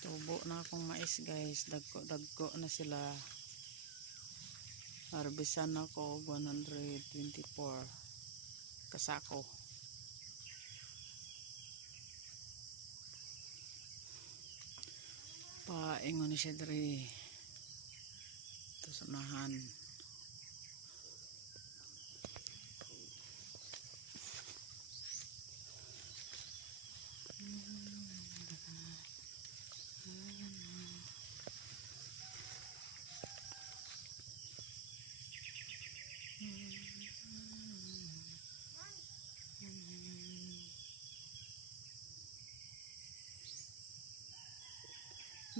Tubo na akong mais guys. Dagko na sila. Harbisan ako 124 kasako. Paingon ni siya diri. Ito sa unahan.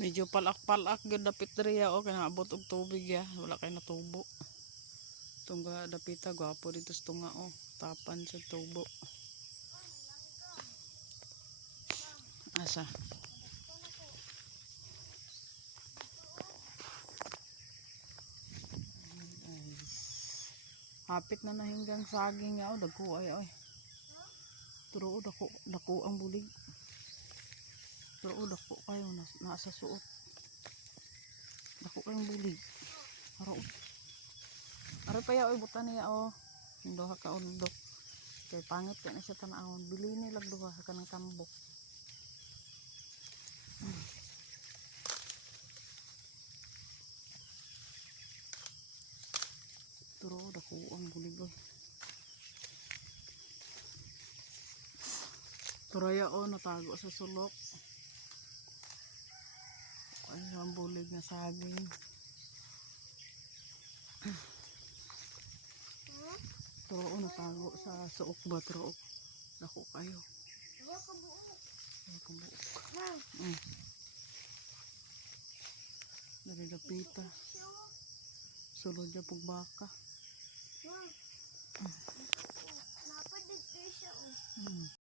Medyo palak-palak gyud dapit diri o kay naabot og tubig ya, wala kay natubo. Tungga dapita gwapo dito sa tunga o, tapan sa tubo. Asa? Hapit na nahinggang saging ya o, dagko ay oy. Pero dako ang bulig. Pero dako kayo nasa suot. Dako kayong bulig. Ara pa ya oy butan niya o. Duha ka undok. Kay pangit kay na siya tanawon. Bili ni lag duha ka ng tambok. Pero dako ang bulig oy. Turaya o natago sa sulok. Ay ang bulig na saging. Turo o natago sa suok ba turo. Dako kayo. Kabuok. Dari dapita. Sulod dya pug baka.